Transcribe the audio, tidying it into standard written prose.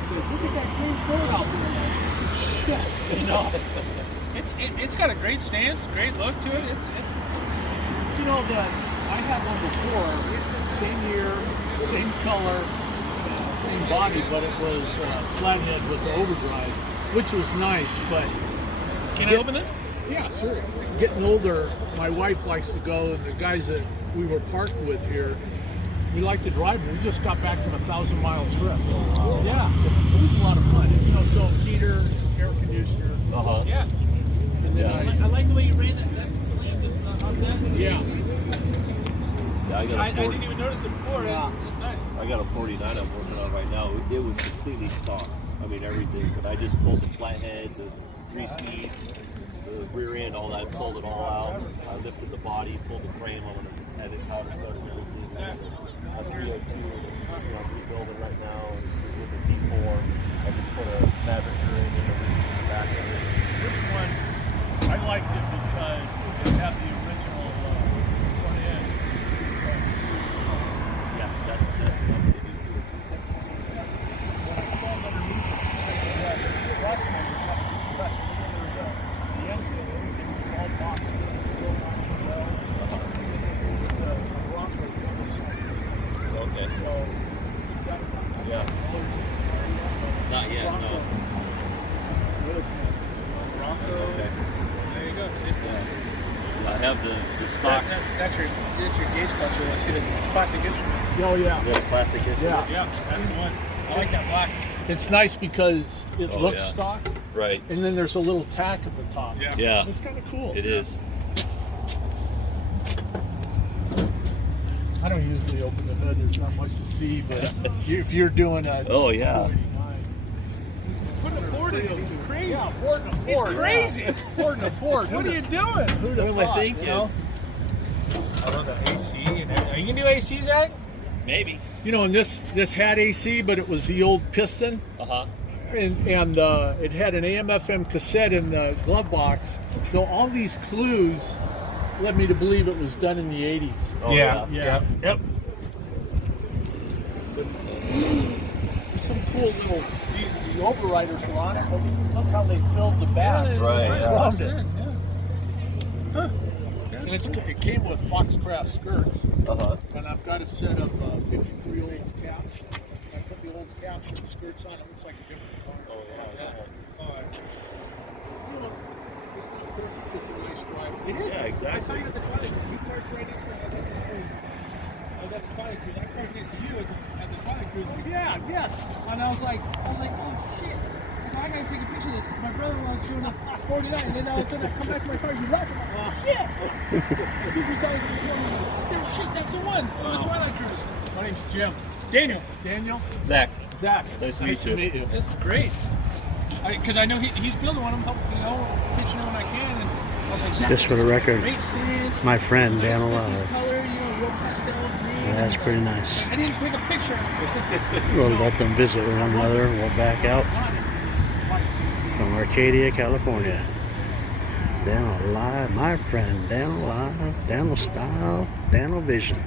he says, look at that green Ford out there. Yeah, you know. It's got a great stance, great look to it. It's You know that I had one before, same year, same color, same body, but it was flathead with the overdrive, which was nice. But can I open it? Yeah, sure. Getting older, my wife likes to go, and the guys that we were parked with here, we like to drive. We just got back from a 1,000-mile trip. Wow. Yeah, it was a lot of fun. You know, so heater, air conditioner. Yeah. And then I like the way you ran that. That's clean, just on that. Yeah. I didn't even notice it before. Yeah. It's nice. I got a 49 I'm working on right now. It was completely stock. I mean, everything. But I just pulled the flathead, the 3-speed, the rear end, all that. Pulled it all out. I lifted the body, pulled the frame. I'm gonna have it powder coated and everything. A 302. I'm rebuilding right now with the C4. I just put a Maverick ring in the back of it. This one, I liked it because it had the original front end. Yeah, that's what they do. When I crawled underneath it, the rust members had to be cut. The engine, everything was all boxed. Real nice and well. The Bronco motorcycle. Okay. So, Yeah. Not yet, no. Bronco. Okay. There you go. See? Yeah. I have the stock. That's your gauge cluster. I see that it's plastic instrument. Oh, yeah. You got a plastic instrument? Yeah. Yeah, that's the one. I like that black. It's nice because it Oh, looks yeah. stock, Right. and then there's a little tack at the top. Yeah. Yeah. It's kind of cool. It is. I don't usually open the hood. There's not much to see, but if you're doing a Oh, yeah. 289, Putting a Ford in it is crazy. yeah, Ford and a It's Ford. crazy. Yeah. Ford and a Ford. What are you doing? Who'd have What am I thought, thinking? You know? I love the AC and everything. Are you gonna do AC, Zach? Maybe. You know, and this had AC, but it was the old piston, Uh-huh. and it had an AM/FM cassette in the glove box. So all these clues led me to believe it was done in the 80s. Oh, Yeah. Yep. There's some cool little the overriders were on it. Look how they filled the back. Right, yeah. Around it. Huh. And it came with Foxcraft skirts. Uh-huh. And I've got a set of 53 old caps. I put the old caps and the skirts on. It looks like a different car. Oh, yeah. You know, it's not perfect. It's a nice drive. It is. Yeah, exactly. I saw you at the Twilight Cruise. You parked right next to that Twilight Cruise. I parked next to you at the Twilight Cruise. Yeah, yes. And I was like, oh shit. I gotta take a picture of this. My brother-in-law was showing up 49, and then all of a sudden I come back to my car. You left. I'm like, oh shit. As soon as we saw this morning, oh shit, that's the one from the Twilight Cruise. My name's Jim. Daniel. Daniel? Zach. Zach. Nice to meet you. That's great. Because I know he's building one. I'm helping, pitching it when I can. And I was like, Zach, Just for the record, great stance. my friend, Nice Dan 50s Alive. color, real pastel green. That's pretty nice. I didn't take a picture. We'll let them visit with one another. We'll back out from Arcadia, California. Dan Alive, my friend, Dan Alive, Daniel Style, Daniel Vision.